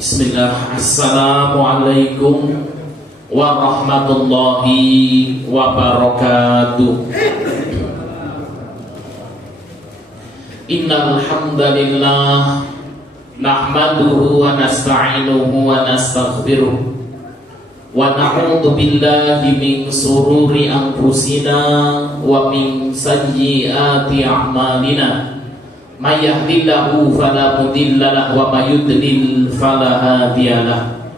Bismillah. Assalamualaikum warahmatullahi wabarakatuh. Innal hamdalillah nahmaduhu wa nasta'inuhu wa nastaghfiruh wa na'udzu billahi min sururi anfusina wa min sayyiati a'malina. May yahdihillahu fala mudilla lahu wa may yudlil fala hadiya lahu.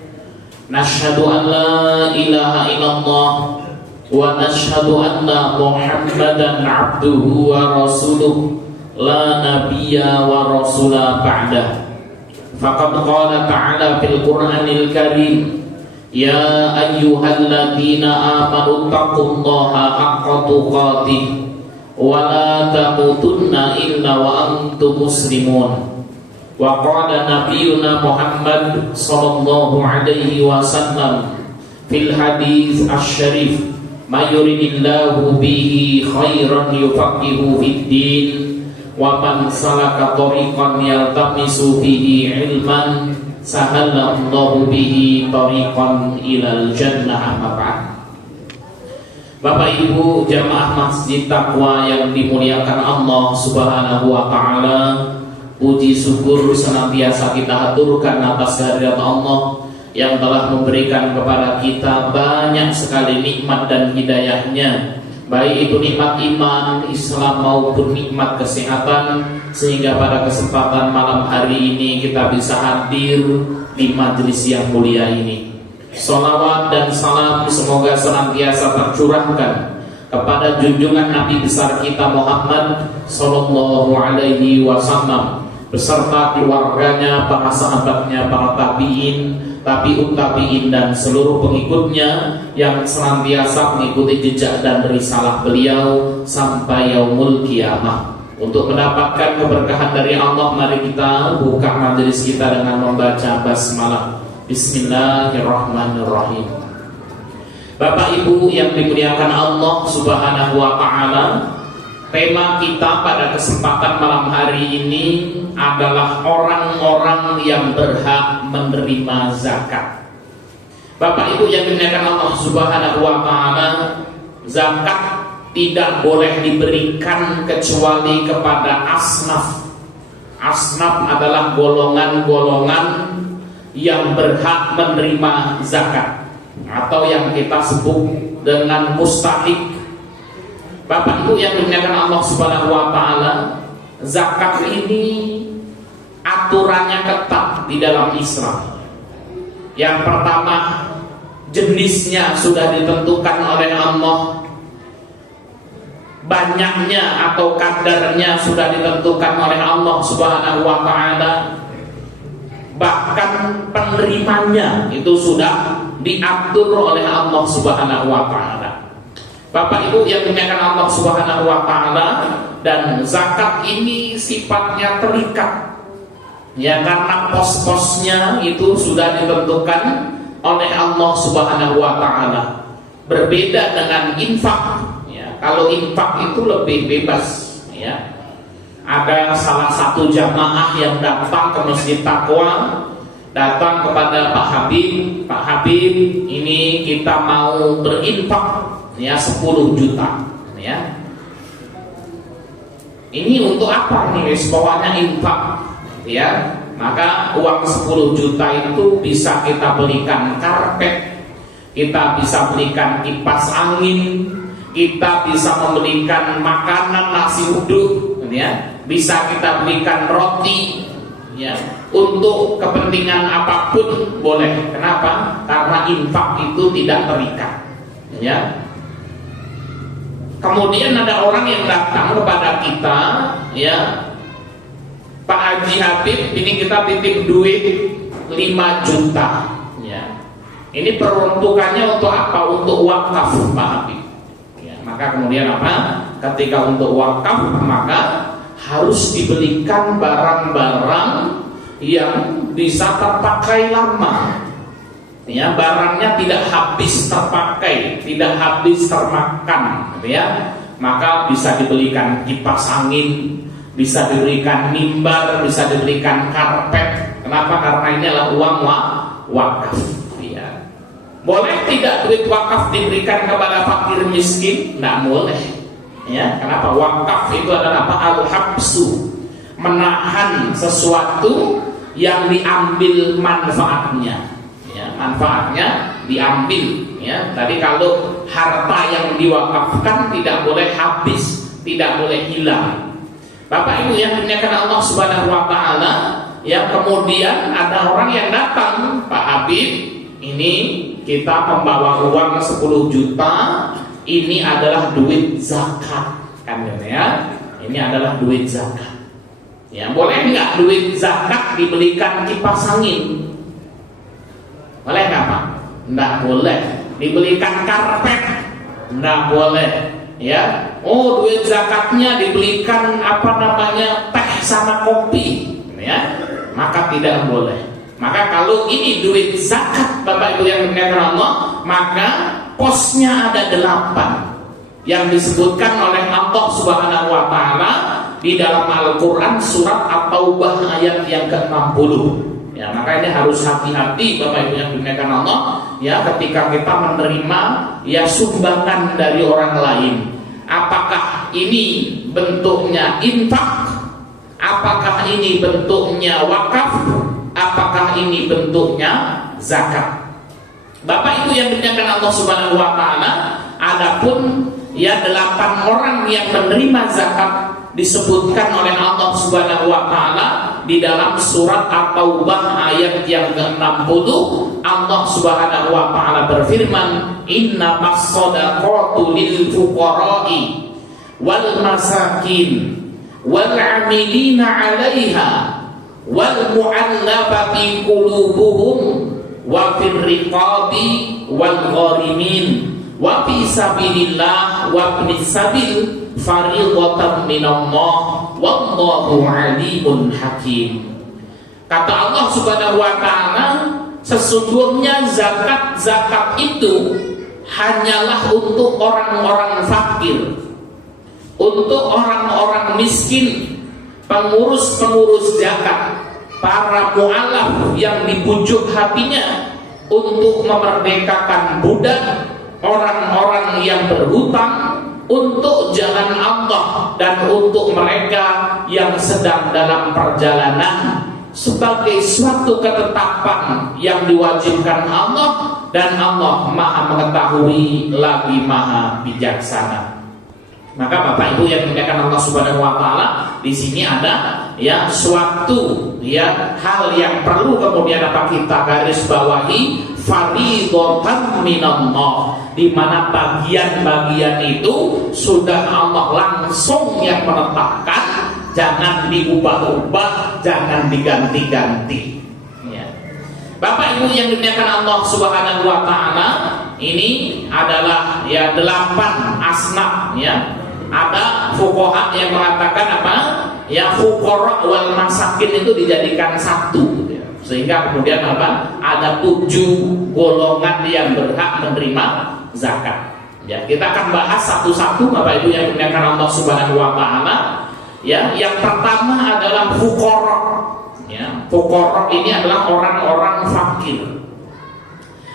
Nashhadu an la ilaha illallah wa nashhadu anna Muhammadan abduhu wa rasuluh la nabiyya wa rasula ba'dah. Faqad qala ta'ala fil Qur'anil Karim, ya ayyuhalladzina amanu taqullaha haqqa tuqatih wa la tamutunna illa wa antum muslimun. Wa qala nabiyyuna Muhammad sallallahu alaihi wasallam fil hadits asy-syarif, may yuridillahu bihi khairan yufaqihu fid din wa man salaka tariqan yaltamisu bihi ilman sahalallahu bihi tariqan ilal jannah. Amma ba'd. Bapak Ibu jamaah Masjid Taqwa yang dimuliakan Allah Subhanahu wa taala, puji syukur senantiasa kita haturkan atas kehadirat Allah yang telah memberikan kepada kita banyak sekali nikmat dan hidayahnya, baik itu nikmat iman, Islam maupun nikmat kesehatan, sehingga pada kesempatan malam hari ini kita bisa hadir di majelis yang mulia ini. Salawat dan salam semoga senantiasa tercurahkan kepada junjungan Nabi besar kita Muhammad sallallahu alaihi wasallam beserta keluarganya, para sahabatnya, para tabi'in, tabi'ut tabi'in dan seluruh pengikutnya yang senantiasa mengikuti jejak dan risalah beliau sampai yaumul qiyamah. Untuk mendapatkan keberkahan dari Allah, mari kita buka majelis kita dengan membaca basmalah. Bismillahirrahmanirrahim. Bapak Ibu yang dimuliakan Allah Subhanahu wa taala, tema kita pada kesempatan malam hari ini adalah orang-orang yang berhak menerima zakat. Bapak Ibu yang dimuliakan Allah Subhanahu wa taala, zakat tidak boleh diberikan kecuali kepada asnaf. Asnaf adalah golongan-golongan yang berhak menerima zakat atau yang kita sebut dengan mustahik. Bapak Ibu yang dimuliakan Allah Subhanahu wa taala, zakat ini aturannya ketat di dalam Islam. Yang pertama, jenisnya sudah ditentukan oleh Allah. Banyaknya atau kadarnya sudah ditentukan oleh Allah Subhanahu wa taala. Bahkan penerimanya itu sudah diatur oleh Allah Subhanahu wa taala. Bapak Ibu yang dimuliakan Allah Subhanahu wa taala, dan zakat ini sifatnya terikat. Ya, karena pos-posnya itu sudah ditentukan oleh Allah Subhanahu wa taala. Berbeda dengan infak. Ya, kalau infak itu lebih bebas, ya. Ada salah satu jamaah yang datang ke Masjid Taqwa, datang kepada Pak Habib, ini kita mau berinfak ya 10 juta ya. Ini untuk apa nih? Pokoknya infak ya. Maka uang 10 juta itu bisa kita belikan karpet, kita bisa belikan kipas angin, kita bisa membelikan makanan nasi uduk ya. Bisa kita belikan roti ya, untuk kepentingan apapun boleh. Kenapa? Karena infak itu tidak terikat ya. Kemudian ada orang yang datang kepada kita ya, Pak Haji Habib, ini kita titip duit 5 juta ya. Ini peruntukannya untuk apa? Untuk wakaf Pak Habib ya. Maka kemudian apa? Ketika untuk wakaf, maka harus dibelikan barang-barang yang bisa terpakai lama ya, barangnya tidak habis terpakai, tidak habis termakan ya. Maka bisa dibelikan kipas angin, bisa diberikan mimbar, bisa diberikan karpet. Kenapa? Karena ini adalah uang wakaf. Ya. Boleh tidak duit wakaf diberikan kepada fakir miskin? Tidak boleh. Ya, kenapa? Wakaf itu adalah apa? Al-habsu, menahan sesuatu yang diambil manfaatnya. Ya, manfaatnya diambil. Ya, tadi kalau harta yang diwakafkan tidak boleh habis, tidak boleh hilang. Bapak Ibu yang dimuliakan Allah Subhanahu wa taala, yang kemudian ada orang yang datang, Pak Habib, ini kita membawa uang 10 juta, ini adalah duit zakat, kan ya? Ini adalah duit zakat. Ya, boleh nggak duit zakat dibelikan kipas angin? Boleh nggak Pak? Nggak boleh. Dibelikan karpet? Nggak boleh. Ya, oh duit zakatnya dibelikan teh sama kopi, ya, maka tidak boleh. Maka kalau ini duit zakat Bapak Ibu yang dimuliakan Allah, maka posnya ada 8 yang disebutkan oleh Allah Subhanahu wa taala di dalam Al-Qur'an surat At-Taubah ayat yang ke-60. Ya, maka ini harus hati-hati Bapak Ibu yang dimuliakan Allah, ya, ketika kita menerima ya sumbangan dari orang lain. Apakah ini bentuknya infak? Apakah ini bentuknya wakaf? Apakah ini bentuknya zakat? Bapak Ibu yang dimuliakan Allah Subhanahu wa taala, adapun ya 8 orang yang menerima zakat disebutkan oleh Allah Subhanahu wa taala di dalam surat At-Taubah ayat yang ke-60. Allah Subhanahu wa taala berfirman, innamas shadaqatu lil fuqara'i wal masakin wal 'amilina 'alaiha wal mu'allafati qulubuhum wa fir riqabi wal gharimin wa fi sabilillah wa ibnis sabil fariidatan minallah wallahu alimun hakim. Kata Allah Subhanahu wa taala, sesungguhnya zakat itu hanyalah untuk orang-orang fakir, untuk orang-orang miskin, pengurus-pengurus zakat, para mu'alaf yang dibujuk hatinya untuk memerdekakan budak, orang-orang yang berhutang untuk jalan Allah, dan untuk mereka yang sedang dalam perjalanan, sebagai suatu ketetapan yang diwajibkan Allah, dan Allah Maha mengetahui lagi Maha bijaksana. Maka Bapak Ibu yang dimuliakan Allah Subhanahu wa taala, di sini ada ya suatu ya hal yang perlu kemudian kita garis bawahi, fariidatan minallah, di mana bagian-bagian itu sudah Allah langsung yang menetapkan, jangan diubah-ubah, jangan diganti-ganti. Ya. Bapak Ibu yang dimuliakan Allah Subhanahu wa taala, ini adalah ya 8 asnaf ya. Ada fuqaha yang mengatakan apa? Ya fuqara wal masakin itu dijadikan satu gitu ya. Sehingga kemudian apa? Ada 7 golongan yang berhak menerima zakat. Ya, kita akan bahas satu-satu Bapak Ibu yang dimuliakan Allah Subhanahu wa taala. Ya, yang pertama adalah fuqara. Ya, fuqara ini adalah orang-orang fakir.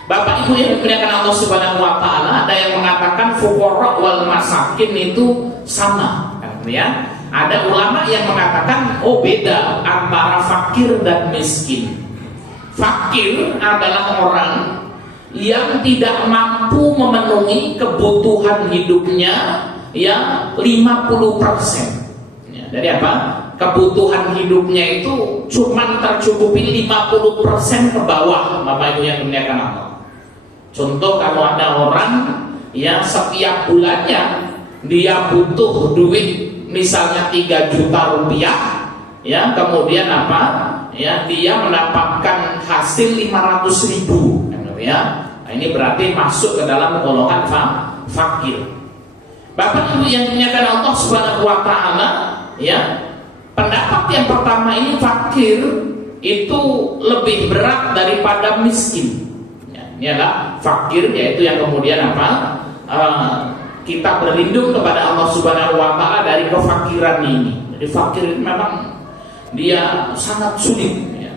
Bapak Ibu yang dimuliakan Allah Subhanahu wa taala, ada yang mengatakan fuqara wal masakin itu sama, kan ya? Ada ulama yang mengatakan oh beda antara fakir dan miskin. Fakir adalah orang yang tidak mampu memenuhi kebutuhan hidupnya ya 50%. Ya, jadi apa? Kebutuhan hidupnya itu cuma tercukupi 50% ke bawah, Bapak Ibu yang dimuliakan Allah. Contoh, kalau ada orang yang setiap bulannya dia butuh duit misalnya 3 juta rupiah, ya, kemudian apa? Ya, dia mendapatkan hasil 500.000, ya. Nah, ini berarti masuk ke dalam golongan fakir. Bapak Ibu yang dimuliakan Allah Subhanahu wa taala, ya. Pendapat yang pertama ini fakir itu lebih berat daripada miskin. Ini adalah fakir, yaitu yang kemudian apa? Kita berlindung kepada Allah Subhanahu wa taala dari kefakiran ini. Jadi fakir itu memang dia sangat sulit ya.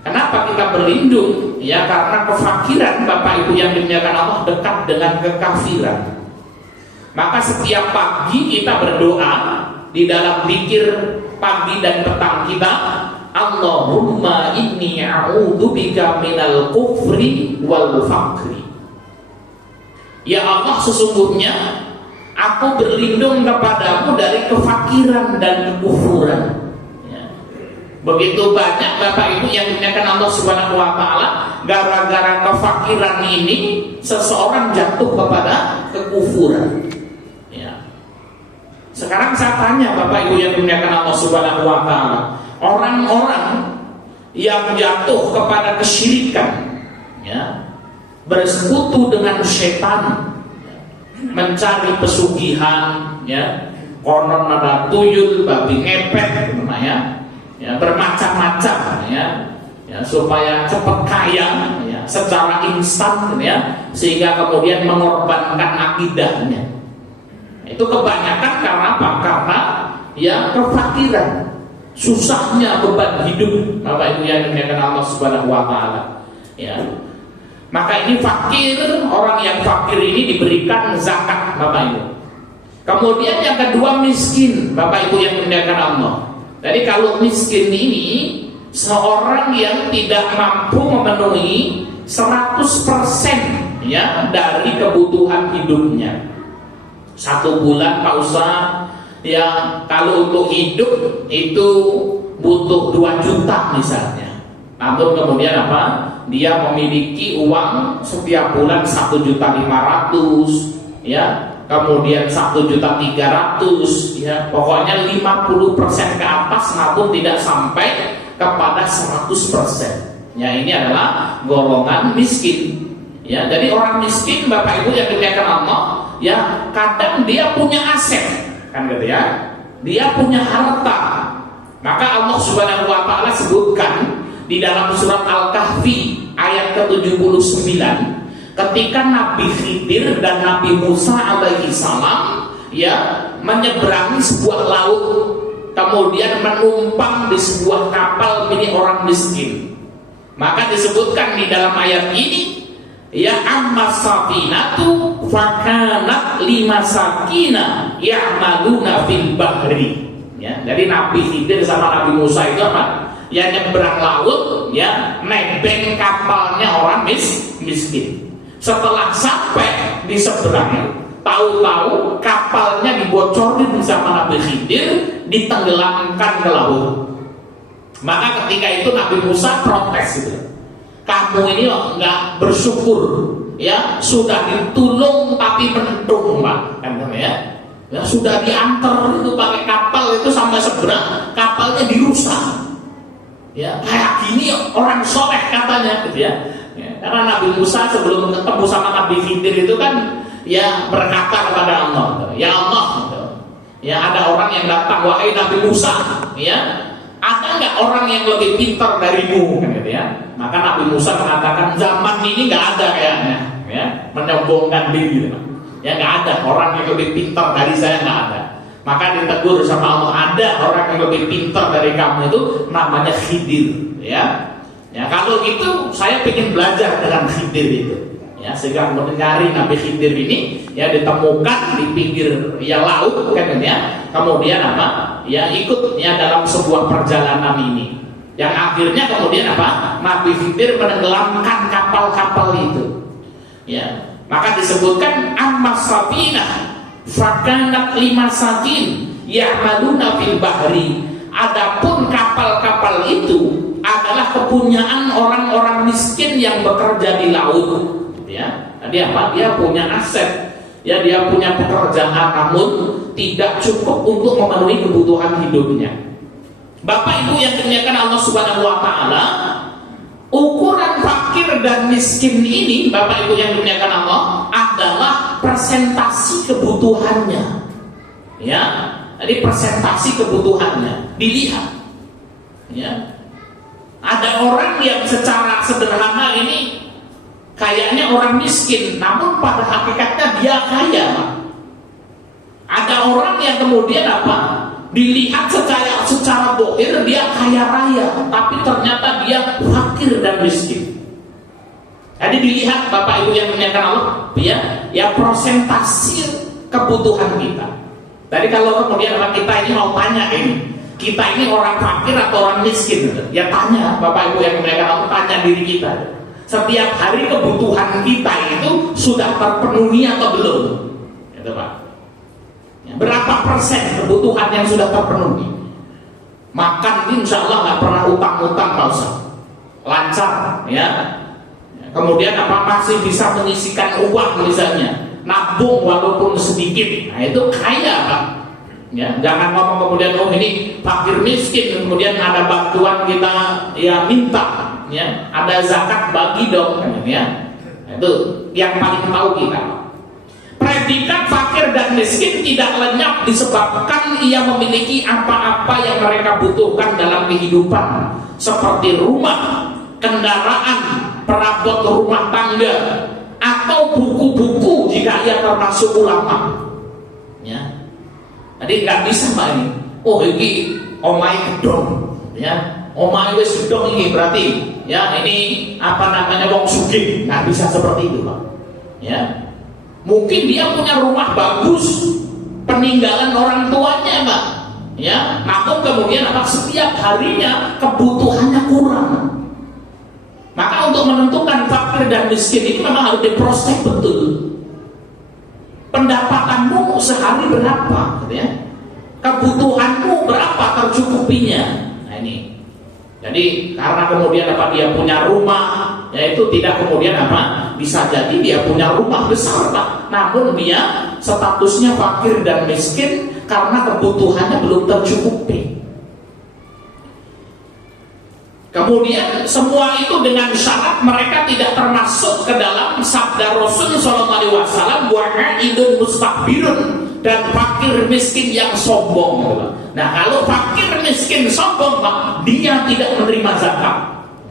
Kenapa kita berlindung? Ya karena kefakiran, Bapak Ibu yang dimuliakan Allah, dekat dengan kekafiran. Maka setiap pagi kita berdoa di dalam zikir pagi dan petang kita, Allahumma inni a'udzubika minal kufri wal faqri. Ya Allah, sesungguhnya aku berlindung kepadamu dari kefakiran dan kekufuran. Begitu banyak Bapak Ibu yang dimuliakan Allah Subhanahu wa taala, gara-gara kefakiran ini seseorang jatuh kepada kekufuran. Ya. Sekarang saya tanya Bapak Ibu yang dimuliakan Allah Subhanahu wa taala, orang-orang yang jatuh kepada kesyirikan, ya, bersekutu dengan setan, mencari pesugihan, ya, konon ada tuyul, babi ngepet, ya, bermacam-macam, ya, supaya cepat kaya, ya, secara instan, ya, sehingga kemudian mengorbankan akidahnya. Itu kebanyakan karena apa? Karena ya kefakiran, susahnya beban hidup, Bapak Ibu yang dimuliakan Allah Subhanahu wa taala. Ya. Maka ini fakir, orang yang fakir ini diberikan zakat, Bapak Ibu. Kemudian yang kedua miskin, Bapak Ibu yang dimuliakan Allah. Jadi kalau miskin ini seorang yang tidak mampu memenuhi 100% ya dari kebutuhan hidupnya. 1 bulan Pak Ustaz, ya kalau untuk hidup itu butuh 2 juta misalnya. Namun kemudian apa? Dia memiliki uang setiap bulan 1.500.000, ya. Kemudian 1.300.000, ya, pokoknya 50% ke atas, namun tidak sampai kepada 100%. Ya, ini adalah golongan miskin. Ya, jadi orang miskin, Bapak Ibu yang dimuliakan Allah, ya, kadang dia punya aset, kan gitu ya, dia punya harta. Maka Allah Subhanahu wa taala sebutkan di dalam surat Al-Kahfi ayat ke-79, ketika Nabi Khidir dan Nabi Musa alaihi salam, ya, menyeberangi sebuah laut, kemudian menumpang di sebuah kapal milik orang miskin. Maka disebutkan di dalam ayat ini, ya, amma safinatu fakanat limasakina ya'maluna fil bahri. Ya, jadi Nabi Khidir sama Nabi Musa itu apa? Ya, nyebrang laut, ya, nebeng kapalnya orang miskin. Setelah sampai di seberang, tahu-tahu kapalnya dibocorin sama Nabi Khidir, ditenggelamkan ke laut. Maka ketika itu Nabi Musa protes gitu, kamu ini nggak bersyukur, ya, sudah ditulung tapi mentung, Pak, kan, ya, ya, sudah diantar itu pakai kapal itu sampai seberang, kapalnya dirusak. Ya, kayak gini orang soleh katanya, gitu ya. Ya, karena Nabi Musa sebelum ketemu sama Nabi Khidir itu kan, ya, berkata kepada Allah, ya Allah, gitu, ya, ada orang yang datang, wahai Nabi Musa, ya, ada nggak orang yang lebih pintar darimu, kan, gitu ya. Maka Nabi Musa mengatakan, zaman ini nggak ada kayaknya, ya, menyombongkan diri, ya, nggak ada orang yang lebih pintar dari saya, nggak ada. Maka ditegur sama Allah, ada orang yang lebih pintar dari kamu, itu namanya Khidir, ya. Ya, kalau gitu saya ingin belajar dengan Khidir itu, ya, sehingga kemudian nyari Nabi Khidir ini, ya, ditemukan di pinggir, ya, laut, kan, ya. Kemudian apa? Ya, ikut, ya, dalam sebuah perjalanan ini, yang akhirnya kemudian apa? Nabi Khidir menenggelamkan kapal-kapal itu, ya. Maka disebutkan amma safinah fakanat limasakin ya'maluna fil bahri. Adapun kapal-kapal itu adalah kepunyaan orang-orang miskin yang bekerja di laut, ya. Dia apa? Dia punya aset, ya, dia punya pekerjaan, namun tidak cukup untuk memenuhi kebutuhan hidupnya. Bapak Ibu yang dimuliakan Allah Subhanahu wa taala, ukuran fakir dan miskin ini, Bapak Ibu yang dimuliakan Allah, adalah presentasi kebutuhannya, ya. Jadi presentasi kebutuhannya dilihat, ya. Ada orang yang secara sederhana ini kayaknya orang miskin, namun pada hakikatnya dia kaya, Pak. Ada orang yang kemudian apa? dilihat secara dohir dia kaya raya, tapi ternyata dia fakir dan miskin. Jadi dilihat Bapak Ibu yang dimuliakan Allah, ya prosentasi kebutuhan kita. Jadi kalau kemudian kita ini mau tanya ini, kita ini orang fakir atau orang miskin, ya tanya Bapak Ibu yang dimuliakan Allah, tanya diri kita. Setiap hari kebutuhan kita itu sudah terpenuhi atau belum? Itu Pak. Berapa persen kebutuhan yang sudah terpenuhi? Makan insya Allah nggak pernah utang-utang Pak Ustaz, lancar ya. Kemudian masih bisa menyisikan uang misalnya, nabung walaupun sedikit, nah itu kaya Pak. Ya, jangan ngomong kemudian ini fakir miskin, kemudian ada bantuan kita ya minta, ya ada zakat bagi dong, ya itu yang paling tahu kita. Predikat fakir dan miskin tidak lenyap disebabkan ia memiliki apa-apa yang mereka butuhkan dalam kehidupan, seperti rumah, kendaraan, perabot rumah tangga, atau buku-buku jika ia termasuk ulama. Ya, jadi nggak bisa Pak ini. Oh ini omai gedong, ya omai wis gedong ini berarti ya ini wong sugih, nggak bisa seperti itu Pak. Ya. Mungkin dia punya rumah bagus, peninggalan orang tuanya Pak, ya, namun kemudian setiap harinya kebutuhannya kurang. Maka untuk menentukan fakir dan miskin ini memang harus diproses betul. Pendapatanmu sehari berapa, ya? Kebutuhanmu berapa tercukupinya. Nah ini. Jadi karena kemudian dia punya rumah, yaitu tidak kemudian bisa jadi dia punya rumah besar Pak, namun dia statusnya fakir dan miskin karena kebutuhannya belum tercukupi. Kemudian semua itu dengan syarat mereka tidak termasuk ke dalam sabda Rasul SAW, wa'idun mustakbirun, dan fakir miskin yang sombong. Nah kalau fakir miskin sombong Pak, dia tidak menerima zakat.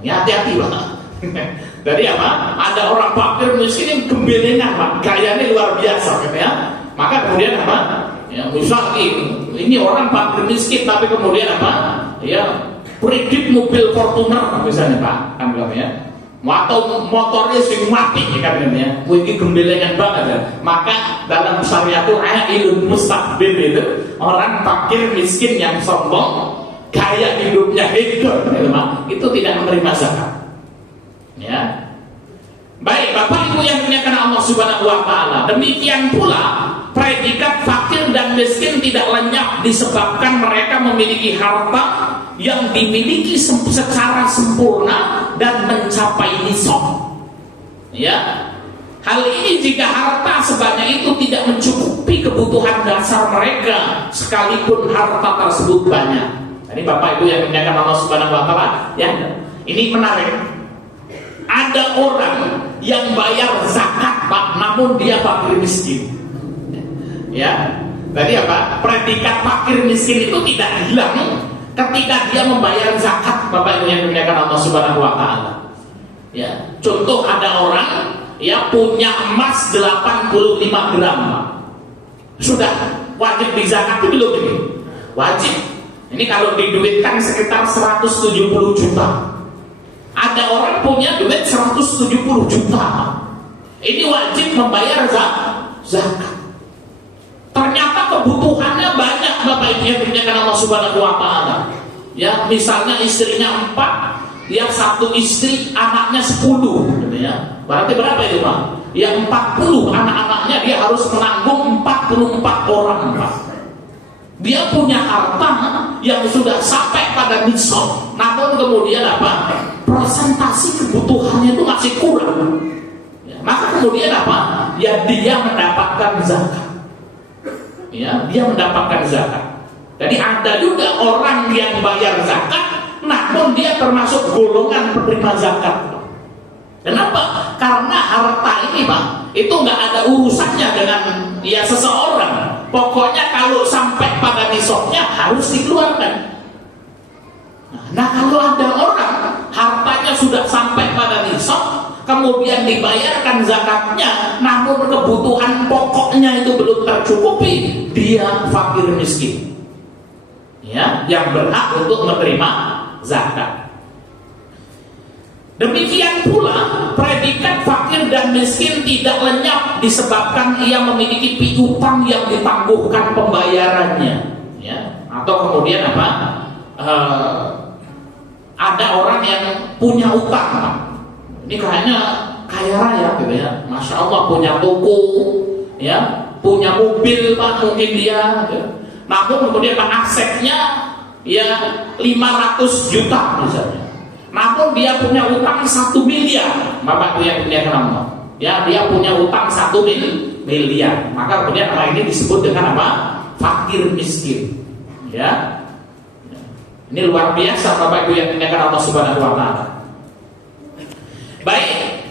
Ya hati-hati Pak. Jadi ada orang fakir miskin yang gembelengan Pak, gayanya luar biasa gitu ya. Maka kemudian ya misal ini orang fakir miskin tapi kemudian ya kredit mobil Fortuner misalnya Pak, kan bilang ya, atau motornya sing mati kan ya, mungkin gembelengan banget ya. Maka dalam syariatul ilmu mustakbir itu orang fakir miskin yang sombong, gaya hidupnya hedon, itu tidak menerima zakat. Ya, baik Bapak Ibu yang dimuliakan Allah Subhanahu Wa Taala. Demikian pula predikat fakir dan miskin tidak lenyap disebabkan mereka memiliki harta yang dimiliki secara sempurna dan mencapai nisab. Ya, hal ini jika harta sebanyak itu tidak mencukupi kebutuhan dasar mereka, sekalipun harta tersebut banyak. Jadi Bapak Ibu yang dimuliakan Allah Subhanahu Wa Taala, ya, ini menarik. Ada orang yang bayar zakat Pak, namun dia fakir miskin. Ya, tadi predikat fakir miskin itu tidak hilang ketika dia membayar zakat Bapak Ibu yang dimuliakan Allah Subhanahu Wa Taala. Ya, contoh ada orang ya punya emas 85 gram Pak. Sudah wajib di zakat itu belum ini? Wajib. Ini kalau diduitkan sekitar 170 juta. Ada orang punya duit 170 juta. Ini wajib membayar zakat. Ternyata kebutuhannya banyak Bapak Ibu yang dimuliakan Allah Subhanahu Wa Taala. Ya, misalnya istrinya 4, dia satu istri, anaknya 10, gitu ya. Berarti berapa itu Pak? Ya 40 anak-anaknya dia harus menanggung 44 orang Pak. Dia punya harta yang sudah sampai pada nisab, namun kemudian persentase kebutuhannya itu masih kurang. Ya, maka kemudian ya dia mendapatkan zakat. Ya, dia mendapatkan zakat. Jadi ada juga orang yang bayar zakat, namun dia termasuk golongan penerima zakat. Kenapa? Karena harta ini Pak, itu nggak ada urusannya dengan ya seseorang. Pokoknya kalau sampai pada nisabnya harus dikeluarkan. Nah kalau ada orang hartanya sudah sampai pada nisab, kemudian dibayarkan zakatnya, namun kebutuhan pokoknya itu belum tercukupi, dia fakir miskin. ya, yang berhak untuk menerima zakat. Demikian pula predikat fakir dan miskin tidak lenyap disebabkan ia memiliki piutang yang ditangguhkan pembayarannya, ya. Atau kemudian apa? Ada orang yang punya utang, ini kayaknya kaya raya gitu ya, masya Allah, punya toko, ya, punya mobil Pak, mungkin dia, ya. Namun kemudian asetnya ya 500 juta misalnya. Namun dia punya utang 1 miliar, Bapak Ibu yang punya kenapa? Ya, dia punya utang 1 miliar. Maka kemudian orang ini disebut dengan apa? Fakir miskin. Ya. Ini luar biasa Bapak Ibu yang punya Allah Subhanahu wa taala. Baik.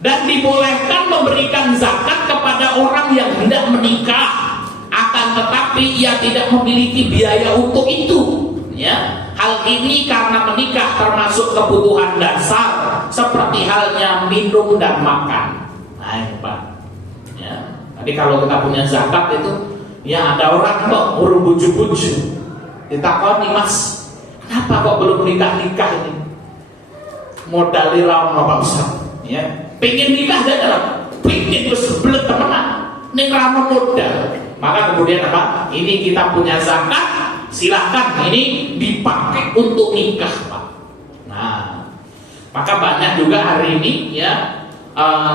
Dan dibolehkan memberikan zakat kepada orang yang hendak menikah, akan tetapi ia tidak memiliki biaya untuk itu, ya. Hal ini karena menikah termasuk kebutuhan dasar seperti halnya minum dan makan. Nah, ini Pak. Ya. Jadi kalau kita punya zakat itu, ya ada orang kok buju-buju. Ditakoni, Mas, kenapa kok belum nikah ini? Modali rawan Bapak Ustaz. Ya. Pengen nikah dan pengen bersebelah temenan, ning rawan modal. Maka kemudian apa? Ini kita punya zakat. Silahkan ini dipakai untuk nikah, Pak. Nah, maka banyak juga hari ini ya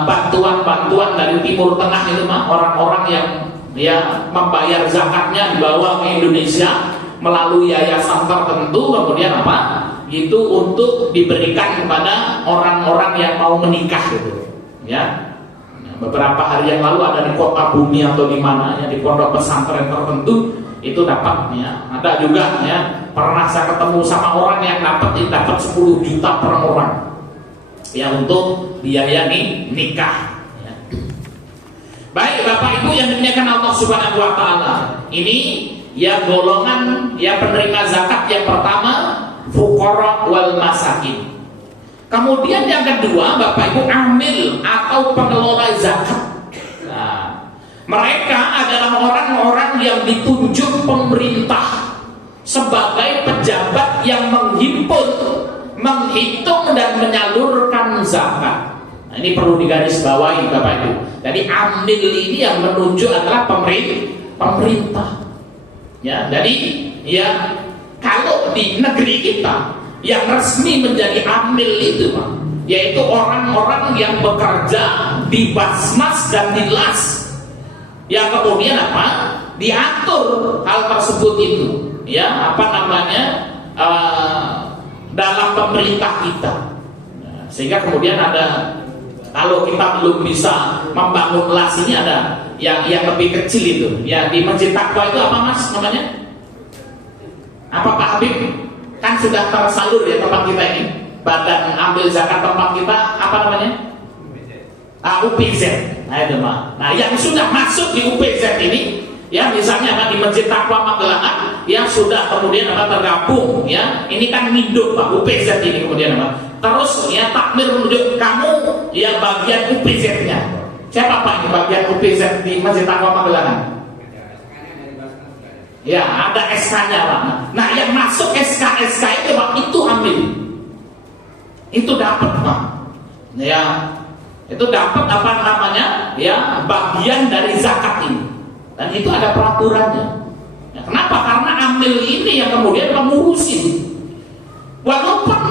bantuan-bantuan dari Timur Tengah itu mah, orang-orang yang ya membayar zakatnya dibawa ke Indonesia melalui yayasan tertentu, kemudian apa? Itu untuk diberikan kepada orang-orang yang mau menikah gitu. Ya. Beberapa hari yang lalu ada di Kota Bumi atau di mana ya, di pondok pesantren tertentu itu dapat ya. Ada juga ya, pernah saya ketemu sama orang yang dapat 10 juta per orang ya untuk biaya nikah ya. Baik Bapak Ibu yang dimuliakan Allah Subhanahu wa taala, ini ya golongan ya penerima zakat yang pertama, fuqara wal masakin. Kemudian yang kedua Bapak Ibu, amil atau pengelola zakat. Nah, mereka adalah orang-orang yang ditunjuk pemerintah sebagai pejabat yang menghimpun, menghitung dan menyalurkan zakat. Nah, ini perlu digarisbawahi Bapak Ibu. Jadi amil ini yang menunjuk adalah pemerintah. Ya, jadi ya kalau di negeri kita yang resmi menjadi amil itu Pak, yaitu orang-orang yang bekerja di Basmas dan di Las, yang kemudian apa? Diatur hal tersebut itu, ya apa namanya dalam pemerintah kita. Nah, sehingga kemudian ada, kalau kita belum bisa membangun Las ini, ada yang lebih kecil itu, ya di Masjid Taqwa itu apa Mas namanya? Apa Pak Habib? Kan sudah tersalur ya tempat kita ini, badan ambil zakat tempat kita apa namanya? UPZ. Nah itu Pak. Nah yang sudah masuk di UPZ ini, ya misalnya apa di Masjid Taqwa Magelangan, yang sudah kemudian apa tergabung, ya ini kan hidup Pak UPZ ini kemudian apa? Terus ya takmir menunjuk kamu ya bagian UPZ-nya. Siapa Pak ini bagian UPZ di Masjid Taqwa Magelangan? Ya ada SK-nya Pak. Nah yang masuk SK itu Pak, itu ambil, itu dapat Pak. Ya itu dapat apa namanya? Ya bagian dari zakat ini. Dan itu ada peraturannya. Ya, kenapa? Karena amil ini yang kemudian mengurusin. Walaupun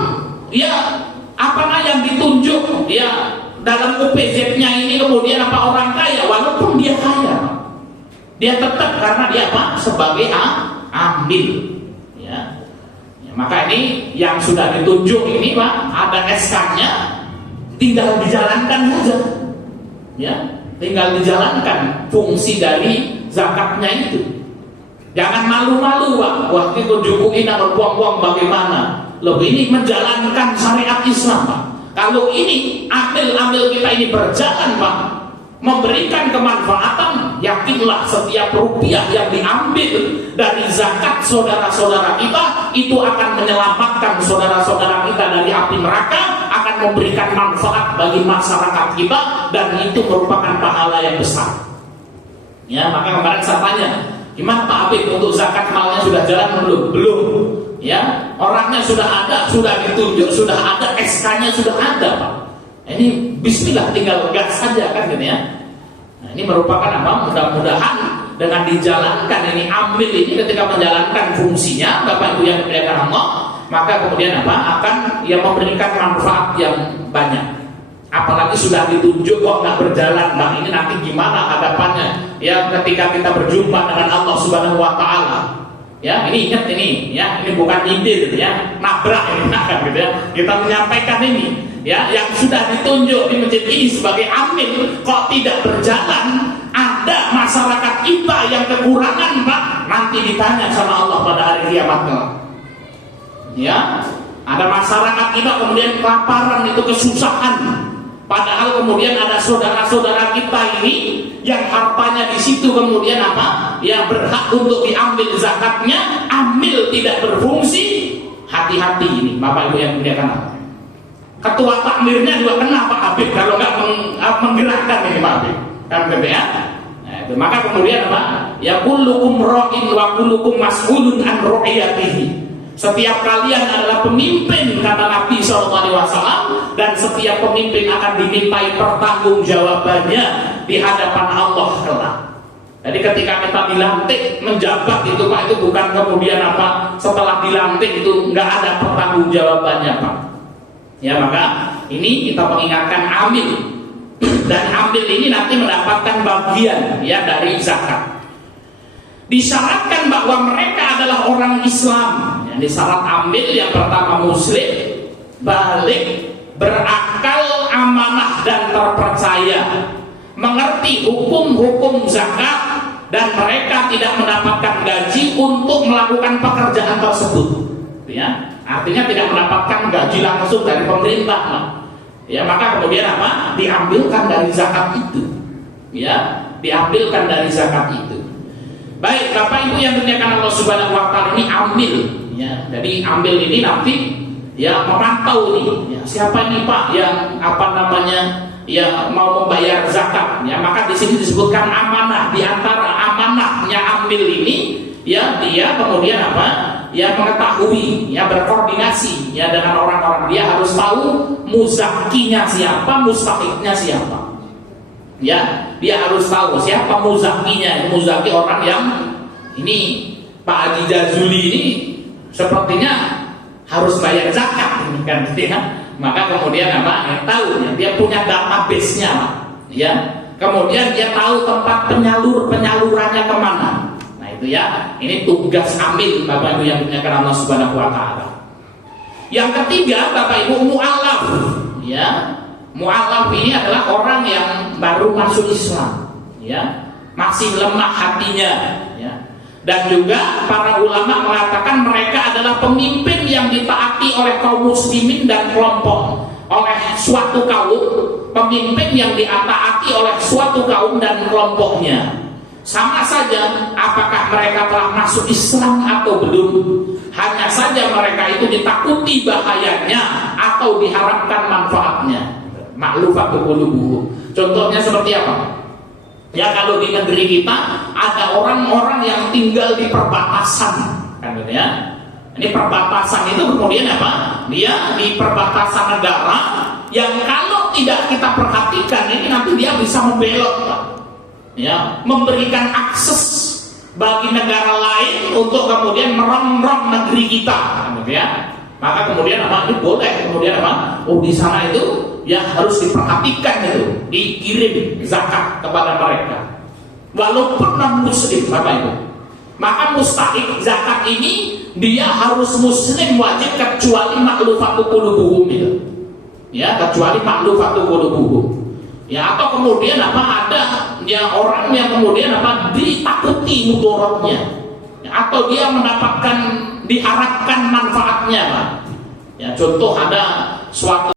ya apakah yang ditunjuk ya dalam UPZ-nya ini kemudian apa orang kaya, walaupun dia kaya, dia tetap karena dia apa? Sebagai amil. Ya. Ya, maka ini yang sudah ditunjuk ini Pak, ada SK-nya, tinggal dijalankan saja. Ya, tinggal dijalankan fungsi dari zakatnya itu. Jangan malu-malu Pak. Wah ini tunjukin atau buang-buang bagaimana? Loh ini menjalankan syariat Islam Pak. Kalau ini amil-amil kita ini berjalan Pak, memberikan kemanfaatan, yakinlah setiap rupiah yang diambil dari zakat saudara-saudara kita itu akan menyelamatkan saudara-saudara kita dari api neraka, akan memberikan manfaat bagi masyarakat kita, dan itu merupakan pahala yang besar. Ya, maka kemarin saya tanya, Gimana Pak Habib, untuk zakat malnya sudah jalan belum? Belum. Ya, orangnya sudah ada, sudah ditunjuk, sudah ada, SK-nya sudah ada Pak. Ini bismillah, tinggal gas saja kan gitu ya. Nah, ini merupakan apa? Mudah-mudahan dengan dijalankan ini, ambil ini ketika menjalankan fungsinya Bapak Ibu yang dimuliakan Allah, maka kemudian apa? Akan yang memberikan manfaat yang banyak. Apalagi sudah ditunjuk kok nggak berjalan, Bang, ini nanti gimana hadapannya? Ya, ketika kita berjumpa dengan Allah Subhanahu Wa Taala. Ya, ini ingat ini, ya, ini bukan ide, ya, nabrak ini, nah, gitu ya. Kita menyampaikan ini, ya, yang sudah ditunjuk di masjid ini sebagai amil kok tidak berjalan. Ada masyarakat kita yang kekurangan, Pak, nanti ditanya sama Allah pada hari kiamat kelak. Ya, ada masyarakat kita kemudian kelaparan, itu kesusahan. Padahal kemudian ada saudara-saudara kita ini yang hartanya di situ kemudian apa? Ya berhak untuk diambil zakatnya, ambil tidak berfungsi. Hati-hati ini, Bapak Ibu yang dimuliakan Allah. Ketua takmirnya juga kena Pak Habib kalau nggak menggerakkan ini Pak Habib, kan gitu ya. Nah, itu. Maka kemudian apa? Ya kullukum ra'in wa kullukum mas'ulun an ra'iyatihi. Setiap kalian adalah pemimpin, kata Nabi SAW, dan setiap pemimpin akan dimintai pertanggungjawabannya di hadapan Allah kelak. Jadi ketika kita dilantik menjabat itu Pak, itu bukan kemudian apa setelah dilantik itu nggak ada pertanggungjawabannya Pak. Ya, maka ini kita mengingatkan amil, dan amil ini nanti mendapatkan bagian ya dari zakat. Disyaratkan bahwa mereka adalah orang Islam. Yang disyarat amil yang pertama muslim, balik, berakal, amanah dan terpercaya, mengerti hukum-hukum zakat, dan mereka tidak mendapatkan gaji untuk melakukan pekerjaan tersebut. Ya, artinya tidak mendapatkan gaji langsung dari pemerintah. Ya, maka kemudian apa? Diambilkan dari zakat itu. Ya, diambilkan dari zakat itu. Baik, Bapak Ibu yang dimuliakan Allah Subhanahu Wa Taala, ini ambil. Ya, jadi ambil ini nanti ya memantau nih. Ya, siapa ini Pak yang apa namanya ya mau membayar zakat? Ya, maka di sini disebutkan amanah. Di antara amanahnya ambil ini, ya dia kemudian apa? Ya mengetahui, ya berkoordinasi ya dengan orang-orang. Dia harus tahu muzakkinya siapa, mustahiknya siapa. Ya, dia harus tahu siapa muzakkinya. Muzakki orang yang ini Pak Haji Jazuli ini sepertinya harus bayar zakat ini kan, ya. Maka kemudian apa? Ya, tahu ya, dia punya database-nya, ya. Kemudian dia tahu tempat penyalurannya kemana. Nah itu ya, ini tugas amil Bapak Ibu yang dimuliakan Allah Subhanahu Wa Taala. Yang ketiga Bapak Ibu, mu'alaf, ya. Mu'alaf ini adalah orang yang baru masuk Islam, ya, masih lemah hatinya, ya. Dan juga para ulama mengatakan mereka adalah pemimpin yang ditaati oleh kaum muslimin dan kelompok, oleh suatu kaum, pemimpin yang ditaati oleh suatu kaum dan kelompoknya. Sama saja apakah mereka telah masuk Islam atau belum. Hanya saja mereka itu ditakuti bahayanya atau diharapkan manfaatnya. Ma'lufatul qulubuhum. Contohnya seperti apa? Ya, kalau di negeri kita ada orang-orang yang tinggal di perbatasan, kan gitu ya. Ini perbatasan itu kemudian apa? Dia di perbatasan negara yang kalau tidak kita perhatikan ini nanti dia bisa membelot, Pak. Ya, memberikan akses bagi negara lain untuk kemudian merongrong negeri kita, kan gitu ya. Maka kemudian apa? Itu boleh kemudian apa? Oh, di sana itu ya harus diperhatikan itu, dikirim zakat kepada mereka. Walaupun non muslim, Bapak Ibu. Maka mustahik zakat ini dia harus muslim wajib kecuali ma'lufatul qulubuhum itu. Ya, kecuali ma'lufatul qulubuhum. Ya, atau kemudian apa ada ya orang yang kemudian apa ditakuti mudaratnya. Ya, atau dia mendapatkan diharapkan manfaatnya, Pak. Ya, contoh ada suatu